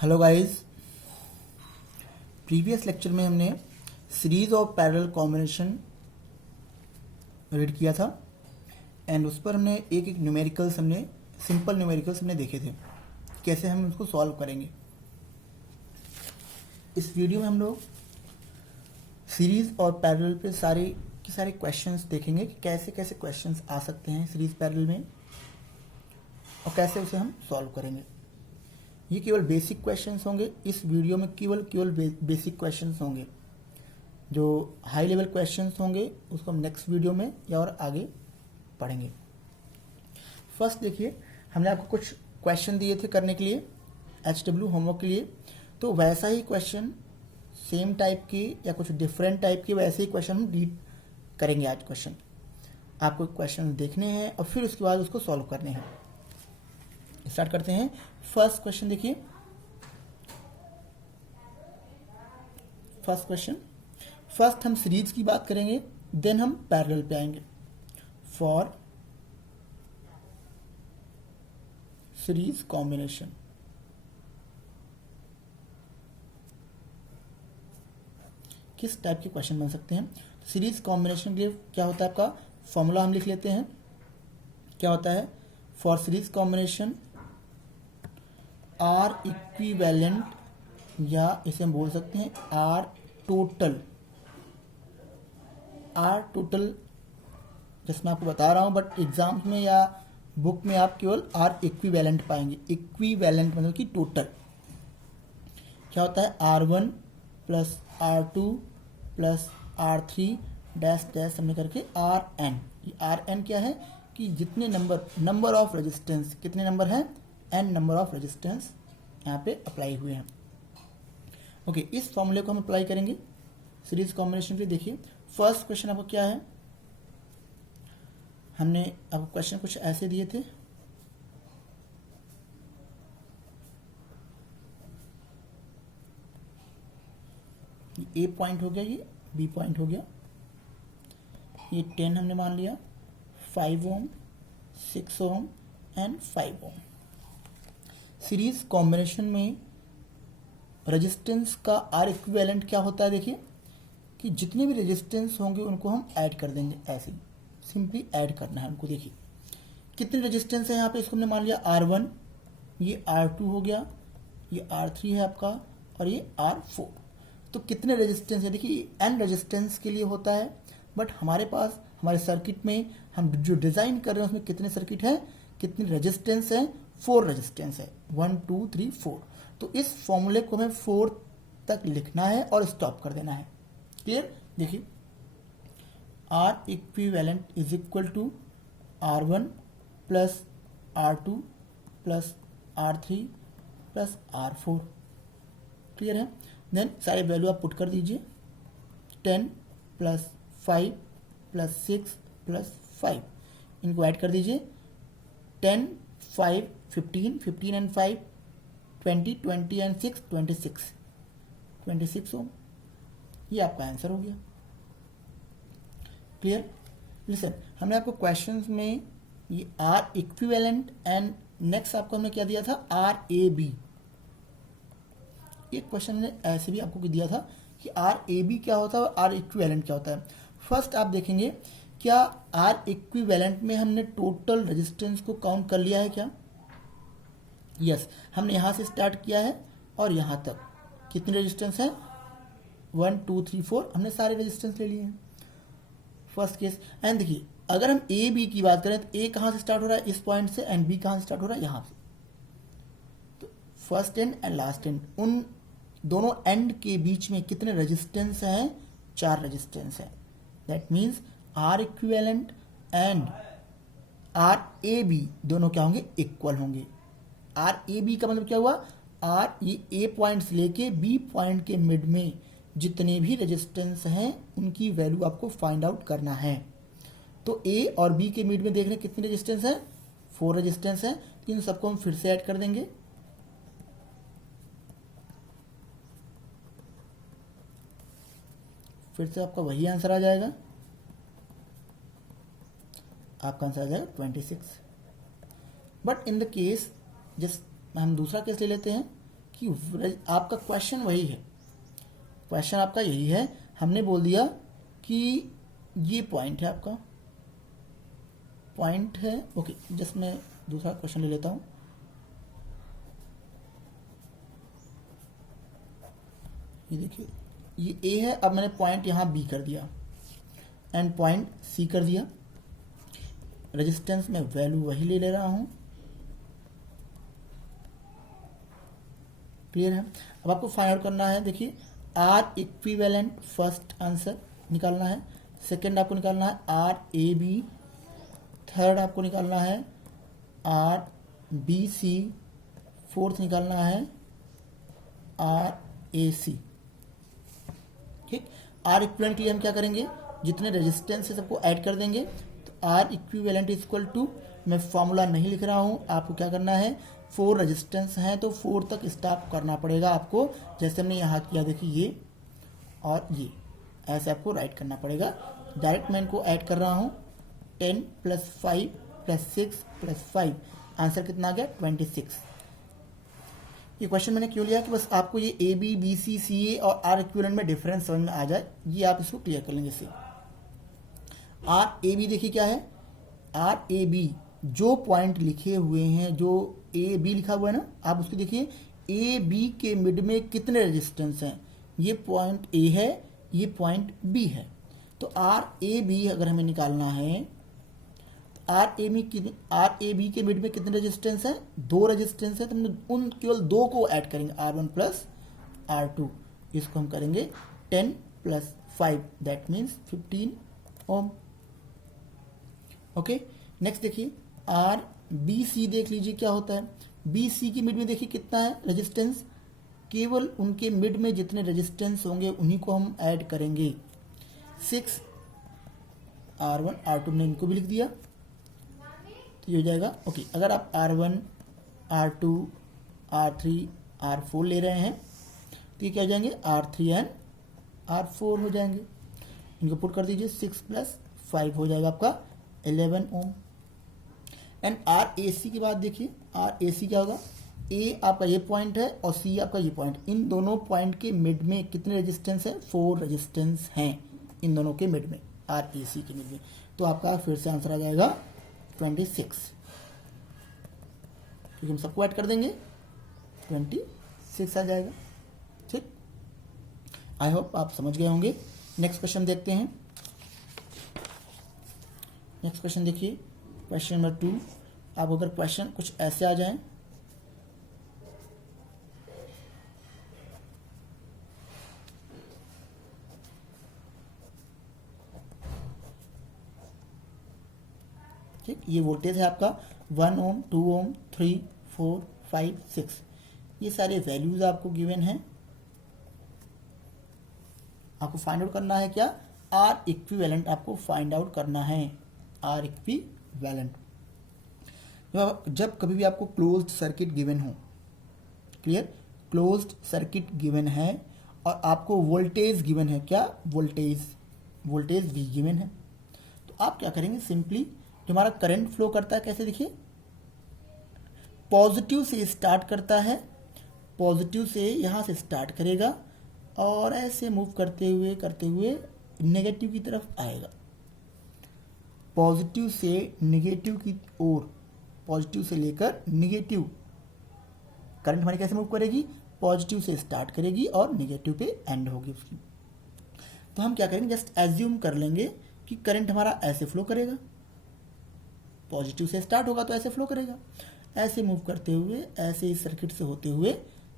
Hello guys. Previous lecture में हमने series of parallel combination read किया था एंड उस पर हमने एक एक न्यूमेरिकल्स हमने सिंपल न्यूमेरिकल्स हमने देखे थे, कैसे हम उसको सॉल्व करेंगे। इस वीडियो में हम लोग सीरीज और पैरेलल पे सारे के सारे क्वेश्चंस देखेंगे कि कैसे कैसे क्वेश्चंस आ सकते हैं सीरीज पैरेलल में और कैसे उसे हम सॉल्व करेंगे। ये केवल बेसिक क्वेश्चंस होंगे। इस वीडियो में केवल बेसिक क्वेश्चंस होंगे। जो हाई लेवल क्वेश्चंस होंगे उसको हम नेक्स्ट वीडियो में या और आगे पढ़ेंगे। फर्स्ट देखिए, हमने आपको कुछ क्वेश्चन दिए थे करने के लिए HW होमवर्क के लिए, तो वैसा ही क्वेश्चन सेम टाइप के या कुछ डिफरेंट टाइप के वैसे ही क्वेश्चन हम रीड करेंगे। आज क्वेश्चन आपको क्वेश्चन देखने हैं और फिर उसके बाद उसको सॉल्व करने हैं। स्टार्ट करते हैं। फर्स्ट क्वेश्चन देखिए। फर्स्ट क्वेश्चन, फर्स्ट हम सीरीज की बात करेंगे, देन हम पैरेलल पे आएंगे। फॉर सीरीज कॉम्बिनेशन, किस टाइप के क्वेश्चन बन सकते हैं। सीरीज कॉम्बिनेशन के लिए क्या होता है, आपका फॉर्मूला हम लिख लेते हैं। क्या होता है for series combination, R equivalent, या इसे हम बोल सकते हैं आर टोटल। आर टोटल जैसे मैं आपको बता रहा हूं, बट एग्जाम्स में या बुक में आप केवल आर इक्विवेलेंट पाएंगे। इक्विवेलेंट मतलब कि टोटल। क्या होता है R1 plus R2 plus R3 dash dash हमने करके Rn। ये Rn क्या है कि जितने नंबर ऑफ रेजिस्टेंस, कितने नंबर हैं, n नंबर ऑफ रेजिस्टेंस यहाँ पे अप्लाई हुए हैं। ओके, इस फॉर्मूले को हम अप्लाई करेंगे सीरीज कॉम्बिनेशन के लिए। देखिए फर्स्ट क्वेश्चन आपको क्या है, हमने आपको क्वेश्चन कुछ ऐसे दिए थे। ए पॉइंट हो गया, ये बी पॉइंट हो गया, ये 10 हमने मान लिया, 5 ohm, 6 ohm and 5 ohm. Series combination में रेजिस्टेंस का आर इक्विवेलेंट क्या होता है, देखिए कि जितने भी रेजिस्टेंस होंगे उनको हम ऐड कर देंगे। ऐसे ही सिंपली ऐड करना है उनको। देखिए कितने रेजिस्टेंस है यहाँ पे, इसको हमने मान लिया R1, ये R2 हो गया, ये R3 है आपका और ये R4। तो कितने रेजिस्टेंस है, देखिए n रेजिस्टेंस के लिए होता है, बट हमारे पास हमारे सर्किट में हम जो डिज़ाइन कर रहे हैं उसमें कितने सर्किट है, कितने रेजिस्टेंस है, 4 रेजिस्टेंस है, 1 2 3 4। तो इस फॉर्मूले को हमें 4 तक लिखना है और स्टॉप कर देना है। क्लियर। देखिए R equivalent is equal to R1 plus R2 plus R3 plus R4। Clear है। देन सारे वैल्यू आप पुट कर दीजिए। 10 प्लस 5 प्लस 6 प्लस 5, इनको ऐड कर दीजिए। 10 5 15, 15 एंड 5 20, 20 एंड 6 26 ओम। ये आपका आंसर हो गया। क्लियर। लिसन, हमने आपको क्वेश्चंस में ये आर इक्विवेलेंट एंड नेक्स्ट आपको हमने क्या दिया था, RAB। एक क्वेश्चन ने ऐसे भी आपको दिया था कि RAB क्या होता है और आर इक्विवेलेंट क्या होता है। फर्स्ट आप देखेंगे, क्या आर इक्विवेलेंट में हमने टोटल रेजिस्टेंस को काउंट कर लिया है क्या। यस, हमने यहाँ से स्टार्ट किया है और यहाँ तक कितने रेजिस्टेंस है, 1 2 3 4, हमने सारे रेजिस्टेंस ले लिए हैं फर्स्ट केस। एंड देखिए अगर हम ए बी की बात करें तो ए कहाँ से स्टार्ट हो रहा है, इस पॉइंट से, एंड बी कहाँ से स्टार्ट हो रहा है, यहाँ से। तो first and and last and, उन दोनों एंड के बीच में कितने रेजिस्टेंस हैं, 4 रेजिस्टेंस है। That means R equivalent and RAB दोनों क्या होंगे, इक्वल होंगे। RAB का मतलब क्या हुआ, आर ये ए पॉइंट से लेके बी पॉइंट के मिड में जितने भी रेजिस्टेंस हैं उनकी वैल्यू आपको फाइंड आउट करना है। तो ए और बी के मिड में देख रहे हैं कितने रेजिस्टेंस है, 4 रेजिस्टेंस है। इन सबको हम फिर से ऐड कर देंगे। फिर से आपका वही आंसर आ जाएगा, आपका आंसर आ जाएगा 26। But in the case, just हम दूसरा केस ले लेते हैं कि आपका क्वेश्चन वही है, क्वेश्चन आपका यही है। हमने बोल दिया कि ये पॉइंट है, आपका पॉइंट है। ओके, जस्ट मैं दूसरा क्वेश्चन ले लेता हूँ। ये देखिए, ये ए है, अब मैंने पॉइंट यहाँ बी कर दिया एंड पॉइंट सी कर दिया। रेजिस्टेंस में वैल्यू वही ले रहा हूँ। क्लियर है? अब आपको फाइंड आउट करना है, देखिए आर इक्विवेलेंट फर्स्ट आंसर निकालना है, सेकंड आपको निकालना है आर ए बी, थर्ड आपको निकालना है आर बी सी, फोर्थ निकालना है आर ए सी। ठीक, आर इक्विवेलेंट के लिए हम क्या करेंगे, जितने रेजिस्टेंस है सबको ऐड कर देंगे। तो R equivalent is equal to, मैं फॉर्मूला नहीं लिख रहा हूँ, आपको क्या करना है, 4 रेजिस्टेंस हैं तो 4 तक स्टॉप करना पड़ेगा आपको, जैसे हमने यहाँ किया। देखिए ये और ये ऐसे आपको राइट करना पड़ेगा। डायरेक्ट मैं इनको ऐड कर रहा हूँ, 10 + 5 + 6 + 5, आंसर कितना आ गया, 26। ये क्वेश्चन मैंने क्यों लिया कि बस आपको ये ए बी बी सी सी ए और आर इक्विवेलेंट में डिफरेंस समझ में आ जाए, ये आप इसको क्लियर कर लेंगे इससे। आर ए बी देखिए क्या है, आर ए बी जो पॉइंट लिखे हुए हैं, जो ए बी लिखा हुआ है ना, आप उसको देखिए ए बी के मिड में कितने रेजिस्टेंस हैं। ये पॉइंट ए है, ये पॉइंट बी है। तो आर ए बी अगर हमें निकालना है, तो आर ए बी के मिड में कितने रेजिस्टेंस है, 2 रेजिस्टेंस है। तो हम उन केवल 2 को ऐड करेंगे, R1 + R2। इसको हम करेंगे 10 + 5, that means 15 ohm. Okay, next देखिए आर बी सी, देख लीजिए क्या होता है। बी सी की मिड में देखिए कितना है रेजिस्टेंस, केवल उनके मिड में जितने रेजिस्टेंस होंगे उन्हीं को हम ऐड करेंगे। 6 R1 R2 ने इनको भी लिख दिया, तो ये हो जाएगा। ओके, अगर आप R1 R2 R3 R4 ले रहे हैं तो ये क्या हो जाएंगे, R3 एंड R4 हो जाएंगे। इनको पुट कर दीजिए, 6 + 5 हो जाएगा आपका 11 ओम। एंड आर ए सी के बाद देखिए, आर ए सी क्या होगा, ए आपका ये पॉइंट है और सी आपका ये पॉइंट। इन दोनों पॉइंट के मिड में कितने रेजिस्टेंस है, 4 रेजिस्टेंस हैं इन दोनों के मिड में, आर ए सी के मिड में। तो आपका फिर से आंसर आ जाएगा 26, क्योंकि हम सबको ऐड कर देंगे, 26 आ जाएगा। ठीक, आई होप आप समझ गए होंगे। नेक्स्ट क्वेश्चन देखते हैं। नेक्स्ट क्वेश्चन देखिए, क्वेश्चन नंबर 2। अब अगर क्वेश्चन कुछ ऐसे आ जाएं, ठीक, ये वोल्टेज है आपका 1 ओम, 2 ओम, 3, 4, 5, 6, ये सारे वैल्यूज आपको गिवन हैं। आपको फाइंड आउट करना है क्या, आर इक्विवेलेंट आपको फाइंड आउट करना है, आर इक्विवेलेंट। जब कभी भी आपको क्लोज्ड सर्किट गिवन हो, क्लियर, क्लोज्ड सर्किट गिवन है और आपको वोल्टेज गिवन है, क्या, वोल्टेज भी गिवन है, तो आप क्या करेंगे, सिंपली जो हमारा करंट फ्लो करता है कैसे, देखिए पॉजिटिव से स्टार्ट करता है, पॉजिटिव से यहाँ से स्टार्ट करेगा और ऐसे मूव करते हुए नेगेटिव की तरफ आएगा। पॉजिटिव से नेगेटिव की ओर, पॉजिटिव से लेकर नेगेटिव, करंट हमारी कैसे मूव करेगी, पॉजिटिव से स्टार्ट करेगी और नेगेटिव पे एंड होगी उसकी। तो हम क्या करेंगे, जस्ट एज्यूम कर लेंगे कि करंट हमारा ऐसे फ्लो करेगा, पॉजिटिव से स्टार्ट होगा तो ऐसे फ्लो करेगा, ऐसे मूव करते हुए, ऐसे इस सर्किट से होते हुए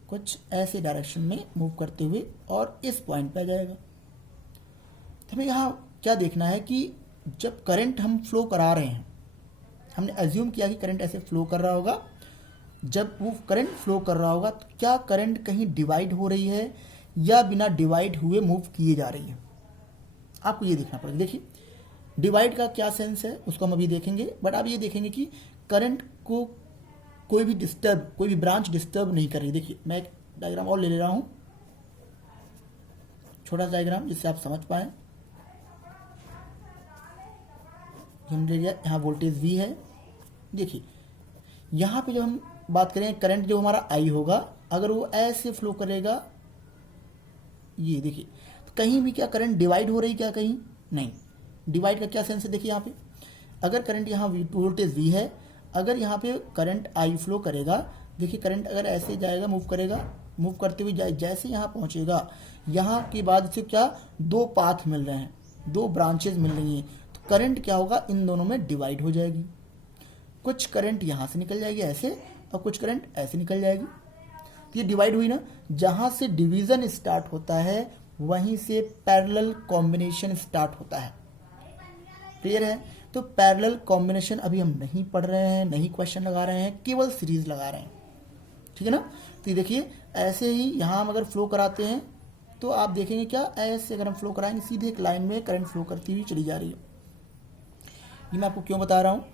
कुछ ऐसे डायरेक्शन में मूव करते हुए और इस पॉइंट पे आ जाएगा। तो हमें यहाँ क्या देखना है कि जब करंट हम फ्लो करा रहे हैं, हमने एज्यूम किया कि करंट ऐसे फ्लो कर रहा होगा, जब वो करंट फ्लो कर रहा होगा तो क्या करंट कहीं डिवाइड हो रही है या बिना डिवाइड हुए मूव किए जा रही है, आपको ये देखना पड़ेगा। देखिए डिवाइड का क्या सेंस है उसको हम अभी देखेंगे, बट आप ये देखेंगे कि करंट को कोई भी ब्रांच डिस्टर्ब नहीं कर रही। देखिए मैं एक डायग्राम और ले ले रहा हूँ, छोटा सा डायग्राम जिससे आप समझ पाए। हम ले लिया, यहाँ वोल्टेज V है। देखिए यहाँ पे जब हम बात करें करंट जो हमारा I होगा, अगर वो ऐसे फ्लो करेगा, ये देखिए, तो कहीं भी क्या करंट डिवाइड हो रही क्या, कहीं नहीं। डिवाइड का क्या सेंस है, देखिए यहाँ पे अगर करंट यहाँ वोल्टेज V है, अगर यहाँ पे करंट I फ्लो करेगा, देखिए करंट अगर ऐसे जाएगा, मूव करेगा, मूव करते हुए जैसे यहाँ पहुँचेगा, यहाँ के बाद इसे क्या, दो पाथ मिल रहे हैं, दो ब्रांचेज मिल रही हैं, तो करंट क्या होगा, इन दोनों में डिवाइड हो जाएगी। कुछ करंट यहाँ से निकल जाएगी ऐसे, और कुछ करंट ऐसे निकल जाएगी, तो ये डिवाइड हुई ना। जहाँ से डिवीज़न स्टार्ट होता है वहीं से पैरेलल कॉम्बिनेशन स्टार्ट होता है। क्लियर है? तो पैरेलल कॉम्बिनेशन अभी हम नहीं पढ़ रहे हैं, नहीं क्वेश्चन लगा रहे हैं, केवल सीरीज लगा रहे हैं। ठीक है ना? तो ये देखिए ऐसे ही यहाँ हम अगर फ्लो कराते हैं तो आप देखेंगे क्या, ऐसे अगर हम फ्लो कराएंगे सीधे एक लाइन में करंट फ्लो करती हुई चली जा रही है। ये मैं आपको क्यों बता रहा हूँ,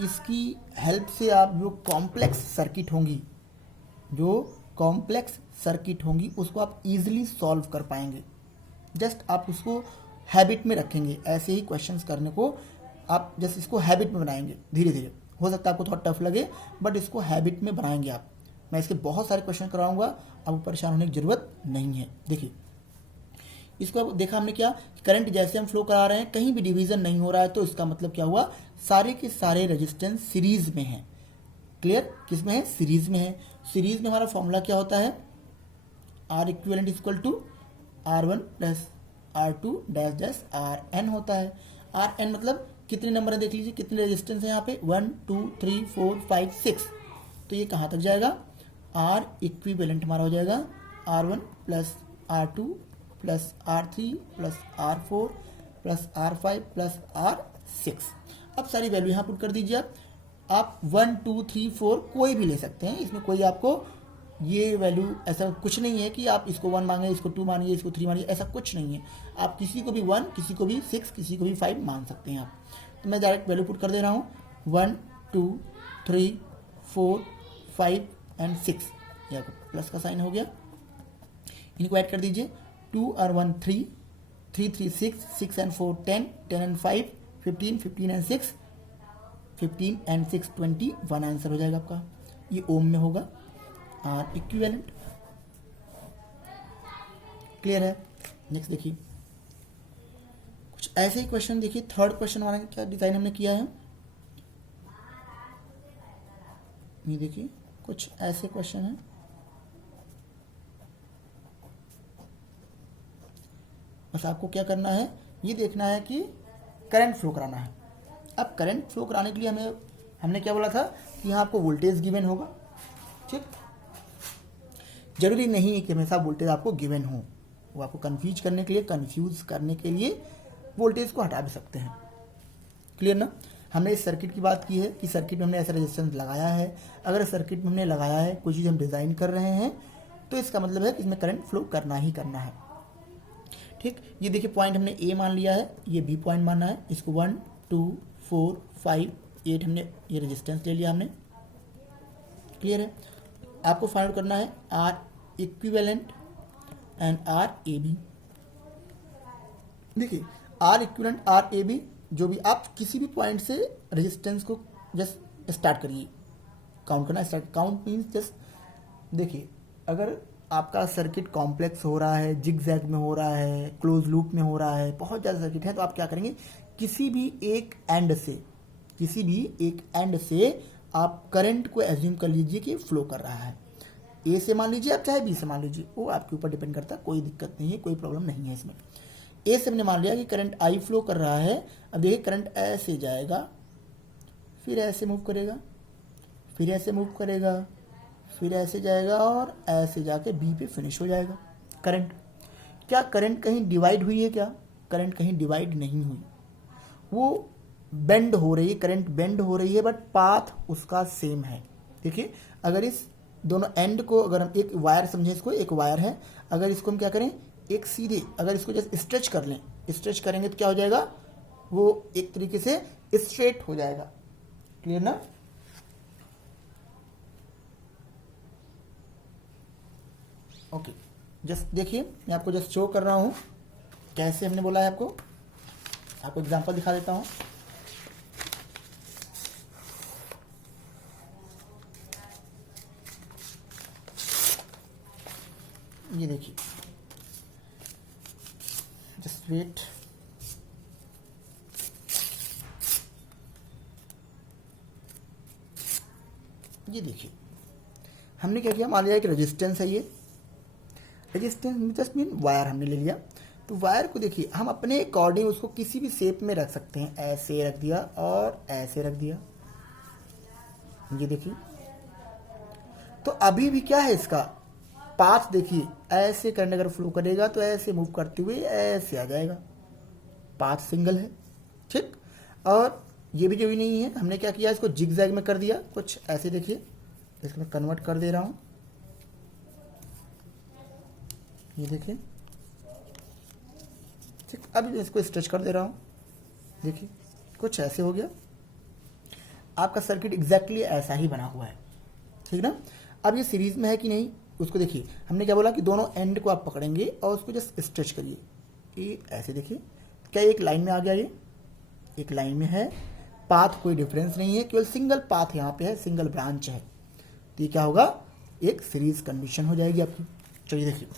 इसकी हेल्प से आप जो कॉम्प्लेक्स सर्किट होंगी, जो कॉम्प्लेक्स सर्किट होंगी उसको आप इजीली सॉल्व कर पाएंगे। जस्ट आप उसको हैबिट में रखेंगे, ऐसे ही क्वेश्चंस करने को आप जस्ट इसको हैबिट में बनाएंगे धीरे धीरे। हो सकता है आपको थोड़ा टफ लगे, बट इसको हैबिट में बनाएंगे आप। मैं इसके बहुत सारे क्वेश्चन कराऊंगा, आपको परेशान होने की जरूरत नहीं है। देखिए इसको देखा हमने क्या, करंट जैसे हम फ्लो करा रहे हैं कहीं भी डिवीजन नहीं हो रहा है, तो इसका मतलब क्या हुआ, सारे के सारे रेजिस्टेंस सीरीज में हैं। क्लियर? किस में है? सीरीज में है। सीरीज में हमारा फॉर्मूला क्या होता है, R equivalent equal to R1 plus R2 dash dash RN होता है। RN मतलब कितने नंबर है, देख लीजिए कितने रेजिस्टेंस है यहाँ पे, 1 2 3 4 5 6। तो ये कहाँ तक जाएगा, R इक्विवेलेंट हमारा हो जाएगा R1 plus R2 plus R3 plus R4 plus R5 plus R6। अब सारी वैल्यू यहाँ पुट कर दीजिए आप 1 2 3 4 कोई भी ले सकते हैं, इसमें कोई आपको ये वैल्यू ऐसा कुछ नहीं है कि आप इसको 1 मांगे, इसको 2 मानिए, इसको 3 मानिए, ऐसा कुछ नहीं है। आप किसी को भी 1, किसी को भी 6, किसी को भी 5 मान सकते हैं आप। तो मैं डायरेक्ट वैल्यू पुट कर दे रहा हूँ, 1 2 3 4 5 एंड 6, या प्लस का साइन हो गया। इनको ऐड कर दीजिए, 2 और 1 3, 3 3 6, 6 and 4 10, 10 and 5 15, 15 and 6 15 and 6 21 answer हो जाएगा आपका। ये ओम में होगा, आर इक्विवेलेंट। क्लियर है? नेक्स्ट देखिए कुछ ऐसे ही क्वेश्चन देखिए, थर्ड क्वेश्चन वाला क्या डिजाइन हमने किया है, ये देखिए कुछ ऐसे क्वेश्चन है। बस आपको क्या करना है, ये देखना है कि करंट फ्लो कराना है। अब करंट फ्लो कराने के लिए हमने क्या बोला था कि यहाँ आपको वोल्टेज गिवन होगा। ठीक, जरूरी नहीं है कि हमेशा वोल्टेज आपको गिवन हो, वो आपको कंफ्यूज करने के लिए वोल्टेज को हटा भी सकते हैं। क्लियर ना? हमने इस सर्किट की बात की है कि सर्किट में हमने ऐसा रेजिस्टेंस लगाया है। अगर सर्किट में हमने लगाया है, कोई चीज़ हम डिज़ाइन कर रहे हैं, तो इसका मतलब है कि इसमें करंट फ्लो करना ही करना है। ठीक, ये देखिए पॉइंट हमने ए मान लिया है, ये बी पॉइंट मानना है। इसको 1 2 4 5 8 हमने ये रेजिस्टेंस ले लिया हमने। क्लियर है? आपको फाइंड करना है R equivalent and R A B. देखिए R equivalent R A B, जो भी आप किसी भी पॉइंट से रेजिस्टेंस को जस्ट स्टार्ट करिए, काउंट करना स्टार्ट। काउंट मीन्स जस्ट देखिए, अगर आपका सर्किट कॉम्प्लेक्स हो रहा है, जिगजैग में हो रहा है, क्लोज लूप में हो रहा है, बहुत ज़्यादा सर्किट है, तो आप क्या करेंगे, किसी भी एक एंड से आप करंट को एज्यूम कर लीजिए कि फ्लो कर रहा है। ए से मान लीजिए आप, चाहे बी से मान लीजिए, वो आपके ऊपर डिपेंड करता है, कोई दिक्कत नहीं है, कोई प्रॉब्लम नहीं है इसमें। ए से हमने मान लिया कि करंट आई फ्लो कर रहा है। अब देखिए करंट ऐसे जाएगा, फिर ऐसे मूव करेगा, फिर ऐसे मूव करेगा, फिर ऐसे जाएगा और ऐसे जाके बी पे फिनिश हो जाएगा करंट। क्या करंट कहीं डिवाइड हुई है? क्या करंट कहीं डिवाइड नहीं हुई, वो बेंड हो रही है, करंट बेंड हो रही है, बट पाथ उसका सेम है। देखिए अगर इस दोनों एंड को, अगर हम एक वायर समझें, इसको एक वायर है, अगर इसको हम क्या करें, एक सीधे अगर इसको जैसे स्ट्रेच कर लें, स्ट्रेच करेंगे तो क्या हो जाएगा, वो एक तरीके से स्ट्रेट हो जाएगा। क्लियर ना? ओके, जस्ट देखिए मैं आपको जस्ट शो कर रहा हूं कैसे हमने बोला है। आपको एग्जांपल दिखा देता हूं। ये देखिए, जस्ट वेट, ये देखिए हमने क्या किया, मान लिया कि रेजिस्टेंस है, ये रेजिस्टेंस जस्ट मीन वायर हमने ले लिया। तो वायर को देखिए हम अपने अकॉर्डिंग उसको किसी भी शेप में रख सकते हैं, ऐसे रख दिया और ऐसे रख दिया, ये देखिए। तो अभी भी क्या है इसका पाथ, देखिए ऐसे करंट अगर फ्लो करेगा तो ऐसे मूव करते हुए ऐसे आ जाएगा, पाथ सिंगल है, ठीक। और ये भी जो भी नहीं है, हमने क्या किया, इसको जिगजैग में कर दिया, कुछ ऐसे देखिए, इसको मैं कन्वर्ट कर दे रहा हूँ, ये देखिए, ठीक। अब इसको स्ट्रेच कर दे रहा हूँ, देखिए कुछ ऐसे हो गया, आपका सर्किट एग्जैक्टली ऐसा ही बना हुआ है, ठीक ना। अब ये सीरीज में है कि नहीं उसको देखिए, हमने क्या बोला कि दोनों एंड को आप पकड़ेंगे और उसको जस्ट स्ट्रेच करिए, ये ऐसे देखिए, क्या एक लाइन में आ गया, ये एक लाइन में है, पाथ कोई डिफरेंस नहीं है, केवल सिंगल पाथ यहाँ पे है, सिंगल ब्रांच है, तो ये क्या होगा, एक सीरीज कंडीशन हो जाएगी आपकी। चलिए देखिए,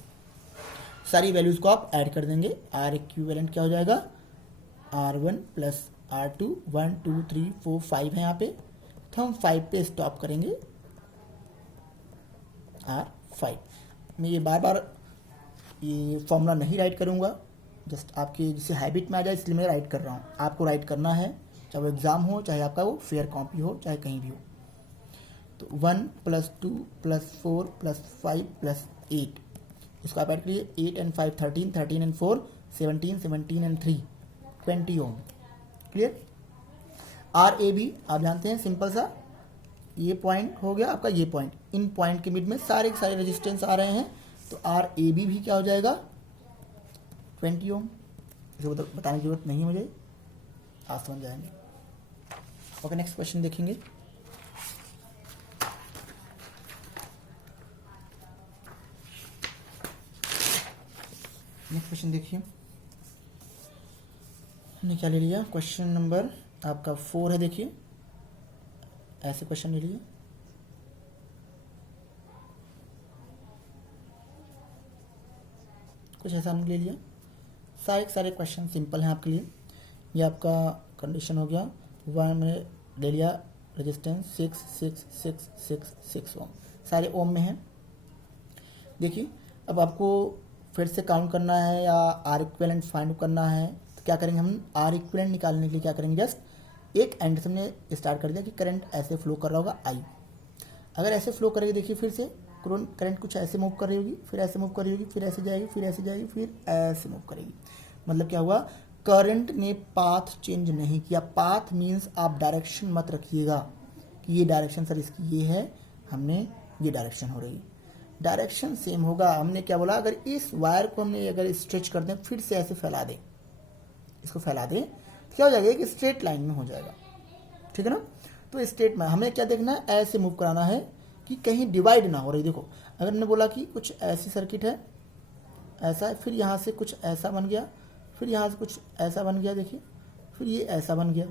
सारी वैल्यूज को आप ऐड कर देंगे, आर इक्विवेलेंट क्या हो जाएगा, R1 प्लस R2, 1 2 3 4 5 है यहाँ पे, तो हम 5 पे स्टॉप करेंगे, R5। मैं ये बार बार ये फॉर्मूला नहीं राइट करूँगा, जस्ट आपके जैसे हैबिट में आ जाए इसलिए मैं राइट कर रहा हूँ, आपको राइट करना है, चाहे वो एग्ज़ाम हो, चाहे आपका वो फेयर कॉपी हो, चाहे कहीं भी हो। तो 1 प्लस 2 प्लस 4 प्लस 5 प्लस 8, इसको आप ऐड करिए, 8 and 5 13, 13 and 4 17, 17 and 3 20 ohm, clear. R A B आप जानते हैं, सिंपल सा, ये पॉइंट हो गया आपका, ये पॉइंट, इन पॉइंट के मिड में सारे के सारे रेजिस्टेंस आ रहे हैं, तो आर ए बी भी क्या हो जाएगा, 20 ओम। इसे बताने की जरूरत नहीं मुझे, आज समझ जाएंगे। ओके, नेक्स्ट क्वेश्चन देखेंगे। नेक्स्ट क्वेश्चन देखिए, हमने क्या ले लिया, क्वेश्चन नंबर आपका 4 है, देखिए ऐसे क्वेश्चन ले लिए, कुछ ऐसा हमने ले लिया, सारे क्वेश्चन सिंपल हैं आपके लिए। ये आपका कंडीशन हो गया, 1 में ले लिया रेजिस्टेंस 6 6 6 6 6 ओम, सारे ओम में हैं। देखिए अब आपको फिर से काउंट करना है या आर इक्विवेलेंट फाइंड करना है, तो क्या करेंगे हम, आर इक्विवेलेंट निकालने के लिए क्या करेंगे, जस्ट एक एंड से हमने स्टार्ट कर दिया कि करंट ऐसे फ्लो कर रहा होगा आई, अगर ऐसे फ्लो करेगी, देखिए फिर से करंट कुछ ऐसे मूव कर रही होगी, फिर ऐसे मूव कर रही होगी, फिर ऐसे जाएगी, फिर ऐसे जाएगी, फिर ऐसे मूव करेगी, मतलब क्या हुआ, करंट ने पाथ चेंज नहीं किया। पाथ मीन्स आप डायरेक्शन मत रखिएगा कि ये डायरेक्शन सर इसकी ये है, हमने ये डायरेक्शन हो रही, डायरेक्शन सेम होगा। हमने क्या बोला, अगर इस वायर को हमने अगर स्ट्रेच कर दें, फिर से ऐसे फैला दें, इसको फैला दें, तो क्या हो जाएगा कि स्ट्रेट लाइन में हो जाएगा, ठीक है ना। तो स्ट्रेट में हमें क्या देखना है, ऐसे मूव कराना है कि कहीं डिवाइड ना हो रही। देखो अगर हमने बोला कि कुछ ऐसी सर्किट है, ऐसा, फिर यहाँ से कुछ ऐसा बन गया, फिर यहाँ से कुछ ऐसा बन गया, देखिए फिर ये ऐसा बन गया,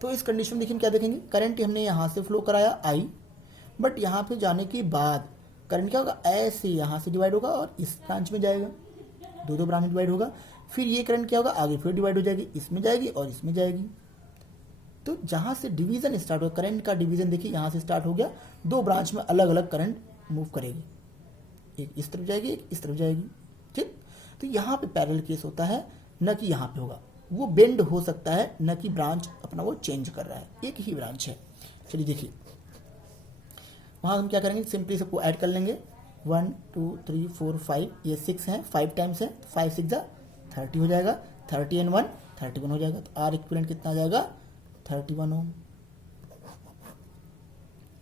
तो इस कंडीशन में देखिए हम क्या देखेंगे, करंट हमने यहाँ से फ्लो कराया आई, बट यहाँ पे जाने के बाद करंट क्या होगा, ऐसे यहाँ से डिवाइड होगा और इस ब्रांच में जाएगा, दो ब्रांच में डिवाइड होगा, फिर ये करंट क्या होगा, आगे फिर डिवाइड हो जाएगी, इसमें जाएगी और इसमें जाएगी। तो जहाँ से डिवीजन स्टार्ट हो, करंट का डिवीजन देखिए यहाँ से स्टार्ट हो गया, दो ब्रांच में अलग अलग करंट मूव करेगी, एक इस तरफ जाएगी, एक इस तरफ जाएगी, ठीक। तो यहाँ पे पैरेलल केस होता है, न कि यहाँ पे होगा, वो बेंड हो सकता है, न कि ब्रांच अपना वो चेंज कर रहा है, एक ही ब्रांच है। चलिए देखिए वहाँ हम क्या करेंगे, सिंपली सबको ऐड कर लेंगे, 1 2 3 4 5, ये 6 है, 5 टाइम्स है, 5 6 30 हो जाएगा, 30 एंड 1 31 हो जाएगा, तो आर इक्विवेलेंट कितना आ जाएगा, 31 ओम,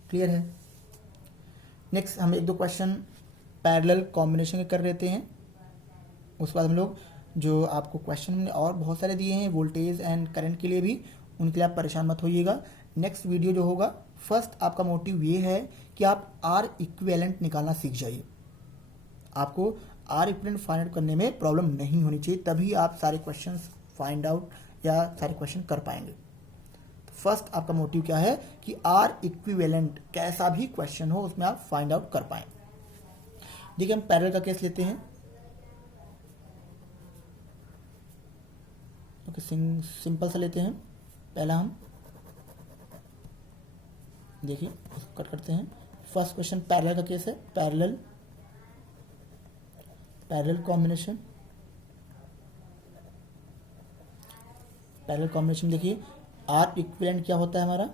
क्लियर है। नेक्स्ट हम एक दो क्वेश्चन पैरेलल कॉम्बिनेशन के कर लेते हैं, उसके बाद हम लोग जो आपको क्वेश्चन हमने और बहुत सारे दिए हैं वोल्टेज एंड करंट के लिए भी, उनके लिए आप परेशान मत होइएगा। नेक्स्ट वीडियो जो होगा, फर्स्ट आपका मोटिव ये है कि आप आर इक्विवेलेंट निकालना सीख जाइए, आपको आर इक्विवेलेंट फाइंड आउट करने में प्रॉब्लम नहीं होनी चाहिए, तभी आप सारे क्वेश्चंस फाइंड आउट या सारे क्वेश्चन कर पाएंगे। तो फर्स्ट आपका मोटिव क्या है कि आर इक्विवेलेंट कैसा भी क्वेश्चन हो उसमें आप फाइंड आउट कर पाएं। देखिए हम पैरेलल का केस लेते हैं। ओके, सिंपल सा लेते हैं। पहला हम देखिए इसको कट करते हैं। फर्स्ट क्वेश्चन पैरेलल का केस है। पैरेलल कॉम्बिनेशन, पैरेलल कॉम्बिनेशन देखिए आर इक्विवेलेंट क्या होता है हमारा,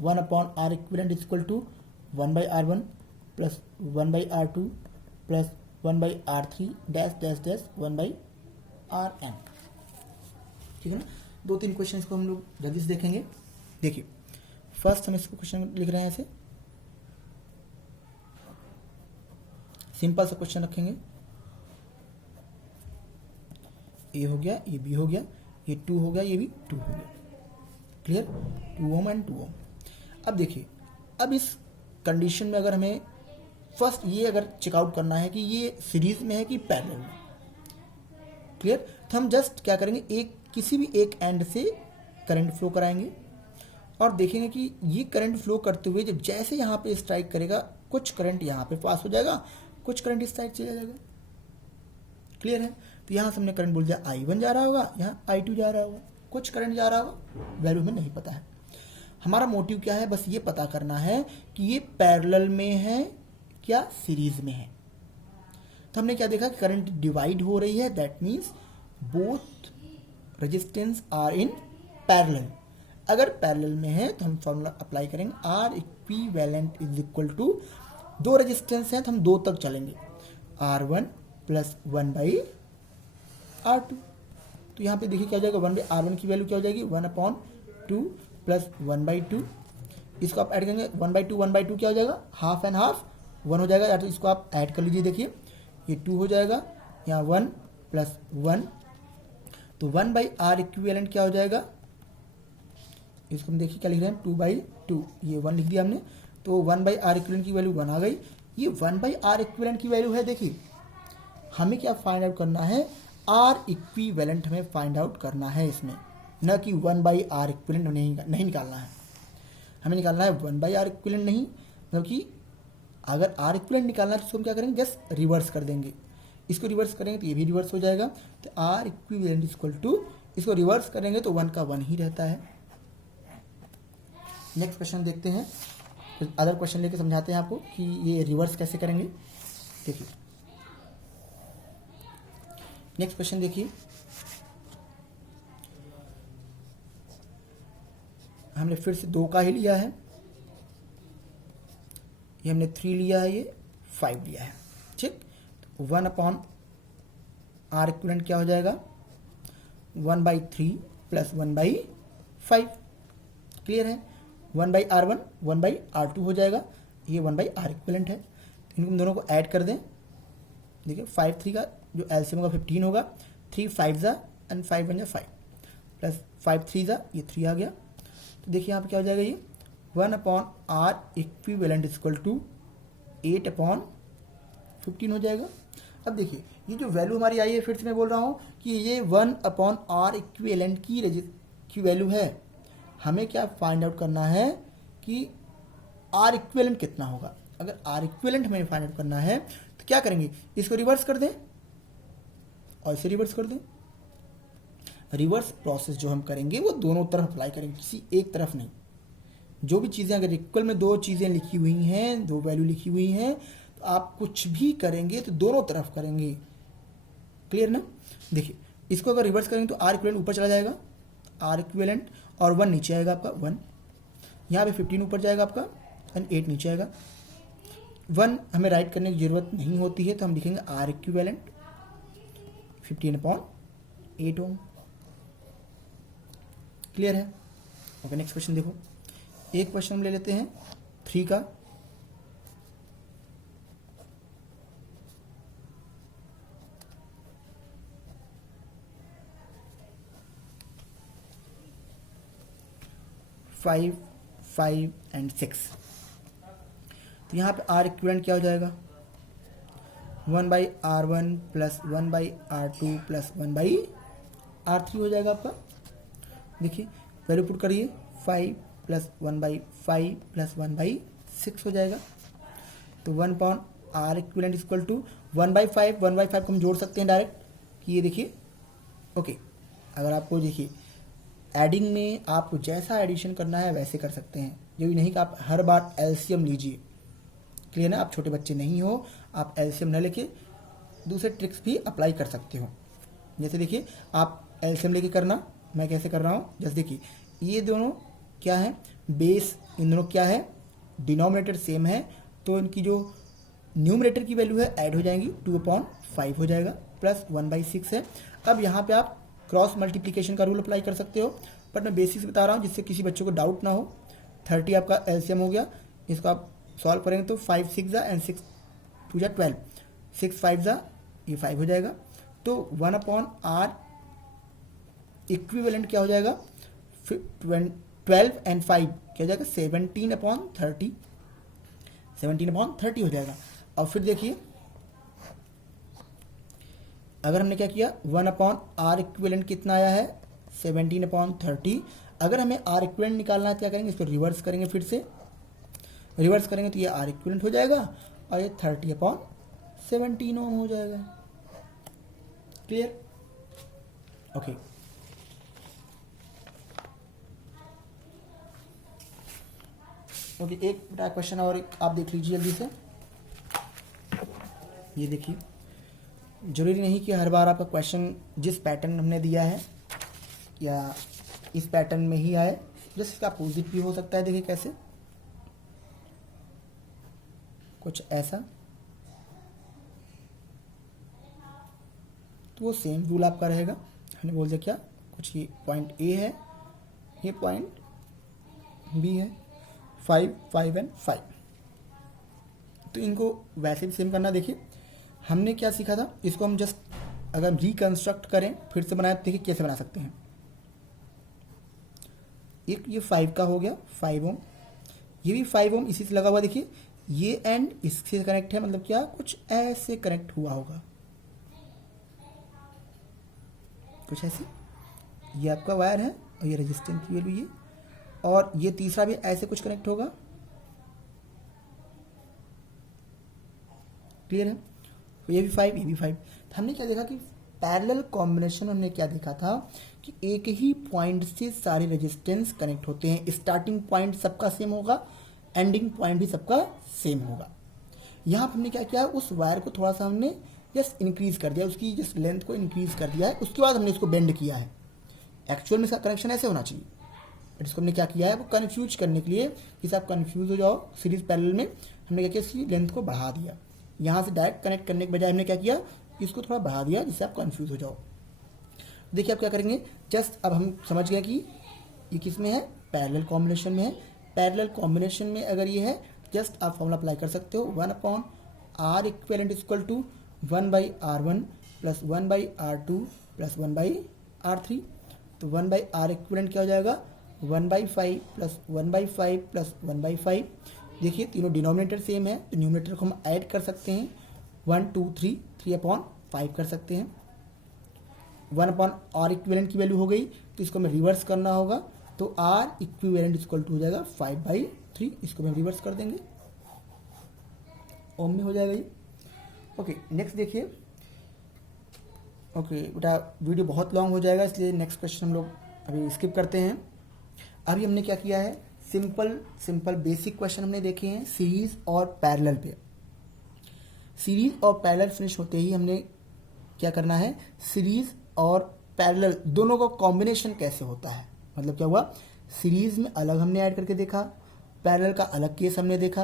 1/r equivalent is equal to 1/r1 plus 1/r2 plus 1/r3 dash dash dash 1/rn। ठीक है ना। 2-3 क्वेश्चन इसको हम लोग जल्दी से देखेंगे। देखिए फर्स्ट हम इसको क्वेश्चन लिख रहे हैं ऐसे, सिंपल सा क्वेश्चन रखेंगे। ए हो गया, ये बी हो गया, ये 2 हो गया, ये भी 2 हो गया। क्लियर, 2 ओम एंड 2 ओम। अब देखिए, अब इस कंडीशन में अगर हमें फर्स्ट ये अगर चेकआउट करना है कि ये सीरीज में है कि पैरेलल में, क्लियर, तो हम जस्ट क्या करेंगे, एक किसी भी एक एंड से करंट फ्लो कराएंगे और देखेंगे कि ये करंट फ्लो करते हुए जब जैसे यहाँ पे स्ट्राइक करेगा, कुछ करंट यहाँ पे पास हो जाएगा, कुछ करंट इस साइड चला जाएगा। क्लियर है। तो यहाँ से हमने करंट बोल दिया I1 जा रहा होगा, यहाँ I2 जा रहा होगा, कुछ करंट जा रहा होगा, वैल्यू में नहीं पता है। हमारा मोटिव क्या है, बस ये पता करना है कि ये पैरेलल में है क्या सीरीज में है। तो हमने क्या देखा, करंट डिवाइड हो रही है, that means both resistance are in parallel. अगर पैरेलल में है तो हम फॉर्मूला अप्लाई करेंगे, R equivalent is equal to, दो रेजिस्टेंस हैं तो हम 2 तक चलेंगे, R1 प्लस 1/R2। तो यहाँ पे देखिए क्या हो जाएगा, 1/R1 की वैल्यू क्या हो जाएगी, 1/2 प्लस 1/2। इसको आप ऐड करेंगे, 1/2 क्या हो जाएगा, हाफ एंड हाफ 1 हो जाएगा, या तो इसको आप ऐड कर लीजिए। देखिए ये 2 हो जाएगा, यहाँ 1 प्लस 1, तो 1/R इक्विवेलेंट क्या हो जाएगा, इसको हम देखिए क्या लिख रहे हैं, 2/2, ये 1 लिख दिया हमने, तो 1/R इक्विवेलेंट की वैल्यू 1 आ गई। ये 1/R इक्विवेलेंट की वैल्यू है। देखिए हमें क्या फाइंड आउट करना है, R इक्विवेलेंट हमें फाइंड आउट करना है इसमें, न कि 1/R इक्विवेलेंट नहीं निकालना है। हमें निकालना है 1/R इक्विवेलेंट नहीं, मतलब कि अगर R इक्विवेलेंट निकालना है तो हम क्या करेंगे, जस्ट रिवर्स कर देंगे। इसको रिवर्स करेंगे तो ये भी रिवर्स हो जाएगा, तो R इक्विवेलेंट इक्वल टू, इसको रिवर्स करेंगे तो 1 का 1 ही रहता है। नेक्स्ट क्वेश्चन देखते हैं, फिर अदर क्वेश्चन लेके समझाते हैं आपको कि ये रिवर्स कैसे करेंगे। देखिए नेक्स्ट क्वेश्चन देखिए, हमने फिर से 2 का ही लिया है, ये हमने 3 लिया है, ये 5 लिया है। ठीक, 1/R इक्विवेलेंट क्या हो जाएगा, 1/3 प्लस 1/5। क्लियर है। 1/R1 1/R2 हो जाएगा, ये 1/R इक्विवेलेंट है। तो इन दोनों को ऐड कर दें। देखिए 5 3 का जो एलसीएम होगा 15 होगा, 3 5 जा एंड 5 1 जा 5 प्लस 5 3 जा, ये 3 आ गया। तो देखिए यहाँ पे क्या हो जाएगा, ये 1/R इक्विवेलेंट इक्वल टू 8/15 हो जाएगा। अब देखिए ये जो वैल्यू हमारी आई है, फिर से मैं बोल रहा हूँ कि ये 1/R इक्विवेलेंट की वैल्यू है। हमें क्या फाइंड आउट करना है कि R इक्विवेलेंट कितना होगा। अगर R इक्विवेलेंट हमें फाइंड आउट करना है तो क्या करेंगे, इसको रिवर्स कर दें और इसे रिवर्स कर दें। रिवर्स प्रोसेस जो हम करेंगे वो दोनों तरफ अप्लाई करेंगे, किसी एक तरफ नहीं। जो भी चीज़ें अगर इक्वल में 2 चीज़ें लिखी हुई हैं, 2 वैल्यू लिखी हुई हैं, तो आप कुछ भी करेंगे तो दोनों तरफ करेंगे। क्लियर ना। देखिए इसको अगर रिवर्स करेंगे तो R इक्विवेलेंट ऊपर चला जाएगा, R इक्विवेलेंट, और 1 नीचे आएगा आपका 1, यहाँ पे 15 ऊपर जाएगा आपका एंड 8 नीचे आएगा। 1 हमें राइट करने की ज़रूरत नहीं होती है, तो हम लिखेंगे R इक्विवेलेंट 15/8 ओम। क्लियर है। ओके नेक्स्ट क्वेश्चन देखो, एक क्वेश्चन हम ले लेते हैं 3 का। Five 5 and 6। तो यहाँ पे R इक्विवेलेंट क्या हो जाएगा, 1/R1 plus 1/R2 plus 1/R3 हो जाएगा आपका। देखिए वैल्यू पुट करिए, 5 प्लस 1/5 प्लस 1/6 हो जाएगा। तो आर इक्विवेलेंट इक्वल टू 1/5, 1/5 को हम जोड़ सकते हैं डायरेक्ट कि ये देखिए ओके। अगर आपको देखिए एडिंग में आपको जैसा एडिशन करना है वैसे कर सकते हैं, ये भी नहीं कि आप हर बार एलसीएम लीजिए। क्लियर ना, आप छोटे बच्चे नहीं हो, आप एलसीएम न लेके दूसरे ट्रिक्स भी अप्लाई कर सकते हो। जैसे देखिए आप एलसीएम लेके करना, मैं कैसे कर रहा हूँ, जैसे देखिए ये दोनों क्या है, बेस इन दोनों क्या है, डिनोमिनेटर सेम है, तो इनकी जो न्यूमरेटर की वैल्यू है ऐड हो जाएंगी, 2/5 हो जाएगा, प्लस 1/6 है। अब यहाँ पे आप क्रॉस मल्टीप्लिकेशन का रूल अप्लाई कर सकते हो, बट मैं बेसिक्स बता रहा हूँ जिससे किसी बच्चों को डाउट ना हो। 30 आपका एलसीएम हो गया, इसको आप सॉल्व करेंगे तो 5 6 जा एंड 6 2 जा 12, 6 5 जा ये 5 हो जाएगा। तो 1/r इक्विवेलेंट क्या हो जाएगा, 12 एंड 5 क्या हो जाएगा, 17/30, 17/30 हो जाएगा। और फिर देखिए अगर हमने क्या किया, 1/r इक्विवेलेंट कितना आया है, 17/30। अगर हमें r इक्विवेलेंट निकालना है क्या करेंगे, इसको रिवर्स करेंगे, फिर से रिवर्स करेंगे तो ये r इक्विवेलेंट हो जाएगा और ये 30/17 ओम हो जाएगा। Clear, okay. ओके, एक बेटा क्वेश्चन और आप देख लीजिए जल्दी से। ये देखिए जरूरी नहीं कि हर बार आपका क्वेश्चन जिस पैटर्न हमने दिया है या इस पैटर्न में ही आए, जैसे इसका अपोजिट भी हो सकता है। देखिए कैसे, कुछ ऐसा, तो वो सेम रूल आपका रहेगा। हमने बोल दिया क्या, कुछ ये पॉइंट ए है, ये पॉइंट बी है, 5 5 एंड 5, तो इनको वैसे भी सेम करना। देखिए हमने क्या सीखा था, इसको हम जस्ट अगर हम रिकंस्ट्रक्ट करें, फिर से बनाए, देखिए कैसे बना सकते हैं। एक ये 5 का हो गया 5 ओम, ये भी 5 ओम इसी से लगा हुआ। देखिए ये एंड इससे कनेक्ट है, मतलब क्या कुछ ऐसे कनेक्ट हुआ होगा, कुछ ऐसे। ये आपका वायर है और ये रेजिस्टेंस की वैल्यू ये, और ये तीसरा भी ऐसे कुछ कनेक्ट होगा। क्लियर है, ये भी 5, ये भी 5। तो हमने क्या देखा कि पैरेलल कॉम्बिनेशन, हमने क्या देखा था कि एक ही पॉइंट से सारे रेजिस्टेंस कनेक्ट होते हैं। स्टार्टिंग पॉइंट सबका सेम होगा, एंडिंग पॉइंट भी सबका सेम होगा। यहाँ पर हमने क्या किया, उस वायर को थोड़ा सा हमने जस्ट इंक्रीज कर दिया, उसकी जस्ट लेंथ को इंक्रीज कर दिया है, उसके बाद हमने इसको बेंड किया है। एक्चुअल में इसका कनेक्शन ऐसे होना चाहिए, बट इसको हमने क्या किया है, वो कन्फ्यूज करने के लिए, कि आप कन्फ्यूज हो जाओ सीरीज पैरेलल में, हमने क्या किया, इसकी लेंथ को बढ़ा दिया। यहाँ से डायरेक्ट कनेक्ट करने के बजाय हमने क्या किया, इसको थोड़ा बढ़ा दिया जिससे आप कंफ्यूज हो जाओ। देखिए आप क्या करेंगे, जस्ट अब हम समझ गए कि ये किस में है, पैरेलल कॉम्बिनेशन में है। पैरेलल कॉम्बिनेशन में अगर ये है, जस्ट आप फॉर्मूला अप्लाई कर सकते हो, 1/r equivalent equal to 1/r1 plus 1/r2 plus 1/r3। तो 1/r इक्विवेलेंट क्या हो जाएगा, 1/5 प्लस 1/5 प्लस 1/5। देखिए तीनों डिनोमिनेटर सेम है, तो न्यूमरेटर को हम ऐड कर सकते हैं, 1 2 3 3/5 कर सकते हैं। 1/r इक्विवेलेंट की वैल्यू हो गई, तो इसको हमें रिवर्स करना होगा, तो r इक्विवेलेंट इक्वल टू हो जाएगा 5/3, इसको हम रिवर्स कर देंगे, ओम में हो जाएगा ये। ओके नेक्स्ट देखिए। ओके बेटा वीडियो बहुत लॉन्ग हो जाएगा, इसलिए नेक्स्ट क्वेश्चन हम लोग अभी स्किप करते हैं। अभी हमने क्या किया है, सिंपल बेसिक क्वेश्चन हमने देखे हैं सीरीज और पैरेलल पे। सीरीज और पैरेलल फिनिश होते ही हमने क्या करना है, सीरीज और पैरेलल दोनों का कॉम्बिनेशन कैसे होता है, मतलब क्या हुआ, सीरीज में अलग हमने ऐड करके देखा, पैरेलल का अलग केस हमने देखा।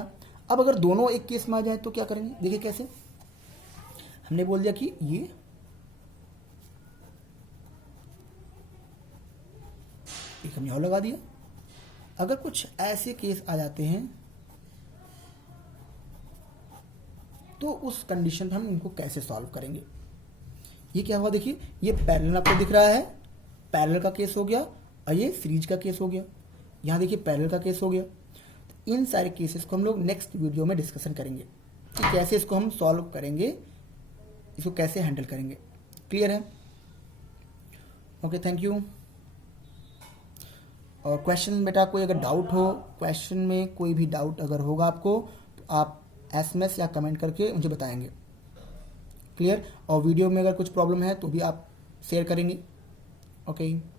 अब अगर दोनों एक केस में आ जाए तो क्या करेंगे, देखिए कैसे। हमने बोल दिया कि ये एक हमने और लगा दिया। अगर कुछ ऐसे केस आ जाते हैं तो उस कंडीशन में हम इनको कैसे सॉल्व करेंगे। ये क्या हुआ, देखिए ये पैरेलल आपको दिख रहा है, पैरेलल का केस हो गया, और ये सीरीज का केस हो गया। यहाँ देखिए पैरेलल का केस हो गया। तो इन सारे केसेस को हम लोग नेक्स्ट वीडियो में डिस्कशन करेंगे कि कैसे इसको हम सॉल्व करेंगे, इसको कैसे हैंडल करेंगे। क्लियर है, ओके थैंक यू। और क्वेश्चन बेटा कोई अगर डाउट हो, क्वेश्चन में कोई भी डाउट अगर होगा आपको, तो आप SMS या कमेंट करके मुझे बताएंगे। क्लियर? और वीडियो में अगर कुछ प्रॉब्लम है तो भी आप शेयर करेंगे। ओके।